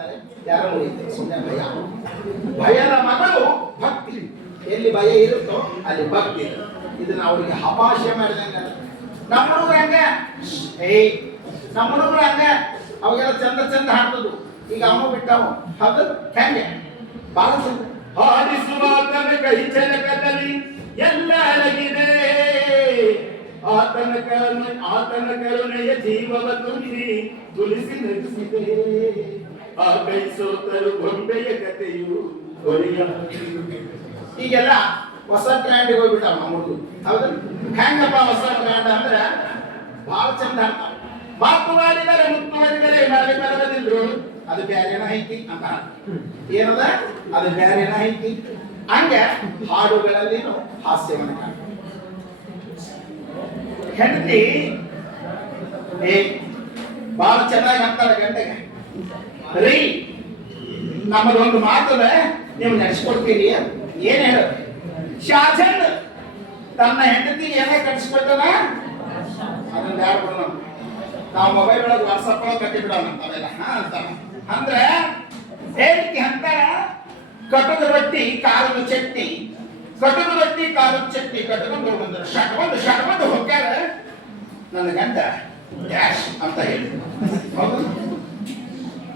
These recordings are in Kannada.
ಮಾಡ್ತಾರೆ, ಯಾರ ಮುರಿತಾರೆ? ಸುಮ್ಮನೆ ಭಯ. ಭಯದ ಮಗಳು ಭಕ್ತಿ. ಎಲ್ಲಿ ಭಯ ಇರುತ್ತೋ ಅಲ್ಲಿ ಭಕ್ತಿ ಇರುತ್ತೆ. ಇದನ್ನ ಅವರಿಗೆ ಹಪಾಶೆ ಮಾಡಿದಂಗ. ನಮ್ಮ ಹುಡುಗರು ಹಂಗೆ, ನಮ್ಮ ಹುಡುಗರು ಹಂಗೆ, ಅವಾಗೆಲ್ಲ ಚಂದ ಚಂದ ಹಾಡ್ತದ್ದು. ಈಗ ಅವನು ಬಿಟ್ಟವು ಅದು ಹೆಂಗೆ ಬಹಳ ಚಂದ ಹಾಡಿಸುವ ಕೈ ಚಲಕದಲ್ಲಿ ಎಲ್ಲ ಅಡಗಿದೆ. ಆತನ ಕರುಣೆಯ ಜೀವವ ತುಂಬಿ ತುಳಿಸಿ ನಗಿಸಿದೆ. ಆ ಕೈ ಸೋತರು ಗೊಂಬೆಯ ಕಥೆಯು ಕೊನೆಯ. ಈಗೆಲ್ಲ ಹೊಸ ಟ್ರೆಂಡ್ ಹೋಗ್ಬಿಟ್ಟಾವ ನಮ್ಮ ಹುಡುಗರು. ಹೌದು ಹೆಂಗಪ್ಪ ಹೊಸ ಟ್ರೆಂಡ್ ಅಂದ್ರೆ ಬಹಳ ಚಂದ ಹಾಡ್ತಾವ. ಮಾತುವಾಡಿದರೆ ಮುತ್ತುವಾಡಿದರೆ ಮರಳಿ ಬರದಿದ್ರು ಅದು ಬ್ಯಾರೇನ ಐತಿ ಅಂತ. ಏನದ ಅದು ಬ್ಯಾರೇನ ಐತಿ. ಹಂಗೆ ಹಾಡುಗಳಲ್ಲಿ ಹಾಸ್ಯವನ್ನು ಕಾಣ್ತೀವಿ. ಹೆಂಡತಿ ಬಹಳ ಚೆನ್ನಾಗಿ ಅಂತಾರ ಗಂಟೆಗೆ, ರೀ ನಮ್ಮದೊಂದು ಮಾತದ ನೀವು ನಡೆಸ್ಕೊಡ್ತೀರಿ. ಏನ್ ಹೇಳ? ಶಾಜನ್ ತನ್ನ ಹೆಂಡತಿ ಏನೇ ಕಟ್ಟಿಸ್ಕೊಟ್ಟನ ಅದನ್ನ ಯಾರು ಬಿಡೋಣ, ನಾವು ಮೊಬೈಲ್ ಒಳಗೆ ವಾಟ್ಸಪ್ ಒಳಗೆ ಕಟ್ಟಿ ಬಿಡೋಣ ಅಂತಾವೆಲ್ಲ ಅಂತಾನೆ. ಅಂದ್ರೆ ಹೇಳಿಕೆ ಅಂತಾರ, ಕಟುಕ ರೊಟ್ಟಿ ಕಾರದ ಚಟ್ನಿ, ಕಟುಕ ರೊಟ್ಟಿ ಕಾರದ ಚಟ್ನಿ ಕಟ್ಕೊಂಡು ಬಂದ್ರು ಶಟ್ಕೊಂಡು ಹೋಗ್ಯಾರ ನನ್ನ ಗಂಡ ಡ್ಯಾಶ್ ಅಂತ ಹೇಳಿ.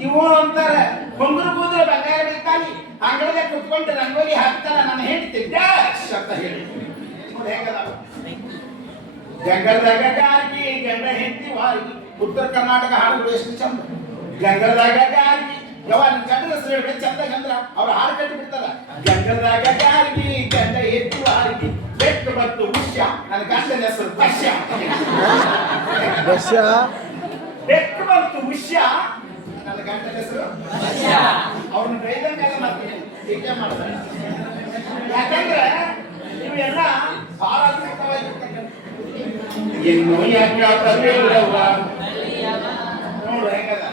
ಇವು ಅಂತಾರೆ ಹೊಂಗರು ಕೂದಲು ಬಂಗಾರ ಬೇಕಾಗಿ ಅಂಗಳದಾಗ ಕುತ್ಕೊಂಡು ರಂಗೋಲಿ ಹಾಕ್ತಾರ ನನ್ನ ಹೆಂಡತಿ ಡ್ಯಾಶ್ ಅಂತ ಹೇಳಿ. ನೋಡಿ ಹೇಗದ ಗಂಗರದಾಗ ಗಾರ್ಗಿ ಗಂಡ ಹೆಂಡತಿ ವಾರ್ಗಿ. ಉತ್ತರ ಕರ್ನಾಟಕ ಹಾಡುಗಳು ಎಷ್ಟು ಚಂದ. ಗಂಗರದಾಗ ಗಾರ್ಗಿ ಯವ್ವ ನಿನ್ ಗಂಡನ ಹೆಸರು ಹೇಳ್ಬೇಕು ಚಂದಾಗ ಅಂದ್ರ ಅವ್ರು ಹಾಡು ಕಟ್ಟಿ ಬಿಡ್ತಾರ. ಗಂಗರದಾಗ ಗಾರ್ಗಿ ಗಂಡ ಹೆಂಡತಿ ವಾರ್ಗಿ ಬೆಟ್ಟು ಮತ್ತು ಉಷ್ಯ ನನ್ನ ಗಂಡನ ಹೆಸರು ದಶ್ಯ. ಬೆಟ್ಟು ಮತ್ತು ಉಷ್ಯ ನನ್ನ ಗಂಡನ ಹೆಸರು ಅವ್ರನ್ನ ಬೈದಂಗೆಲ್ಲ ಮಾಡ್ತೀನಿ, ಟೀಕೆ ಮಾಡ್ತಾರೆ. ಯಾಕಂದ್ರೆ ಇವೆಲ್ಲ ಬಹಳ ಅದ್ಭುತವಾಗಿರ್ತಕ್ಕಂಥ. ಇನ್ನು ಯಾಕವ್ವ ನೋಡು ಹೆಂಗದ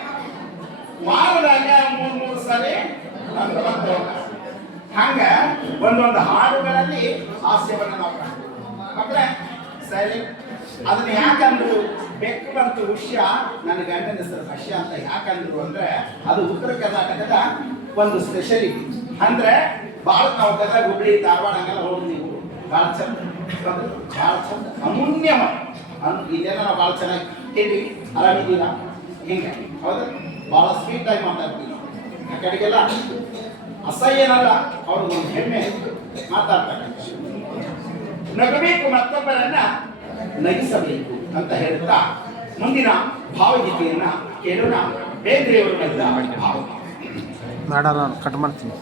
ವಾರದಾಗ ಮೂರು ಸರಿ ಹಂಗ ಒಂದೊಂದು ಹಾಡುಗಳಲ್ಲಿ ಹಾಸ್ಯವನ್ನು ನಾವು ಕಾಣ್ತೀವಿ. ಅಂದ್ರೆ ಸರಿ ಅದನ್ನ ಯಾಕಂದ್ರು ಬೆಕ್ಕು ಮತ್ತು ಉಷ್ಯ ನನ್ನ ಗಂಡನ ಹೆಸರು ಹಷ್ಯ ಅಂತ ಯಾಕಂದ್ರು ಅಂದ್ರೆ ಅದು ಉತ್ತರ ಕರ್ನಾಟಕದ ಒಂದು ಸ್ಪೆಷಲಿಟಿ. ಅಂದ್ರೆ ಬಹಳ ನಾವು ಗದಗ ಹುಬ್ಳಿ ಧಾರವಾಡ ಹಂಗೆಲ್ಲ ಹೋಗಿ ನೀವು ಬಹಳ ಚಂದ ಬಹಳ ಚಂದ ಅಮೂಲ್ಯಮ ಇದೆಲ್ಲ ನಾವು ಬಹಳ ಚೆನ್ನಾಗಿ ಹೇಳಿ ಆರಾಮಿದ್ದೀರಾ ಹಿಂಗೆ ಹೌದು ಬಹಳ ಸ್ವೀಟ್ ಆಗಿ ಮಾತಾಡ್ತೀವಿ. ಆ ಕಡೆಗೆಲ್ಲ ಅಸಹ್ಯನಲ್ಲ, ಅವ್ರು ಒಂದು ಹೆಮ್ಮೆ ಮಾತಾಡ್ತಕ್ಕಂಥ. ನಗಬೇಕು ಮತ್ತೊಬ್ಬರನ್ನ ನಗಿಸಬೇಕು ಅಂತ ಹೇಳ್ತಾ ಮುಂದಿನ ಭಾವಗೀತೆಯನ್ನ ಕೇಳೋಣ. ಬೇಂದ್ರೆಯವರು ಬರೆದ ಭಾವ. ನಾನು ಕಟ್ ಮಾಡ್ತೀನಿ.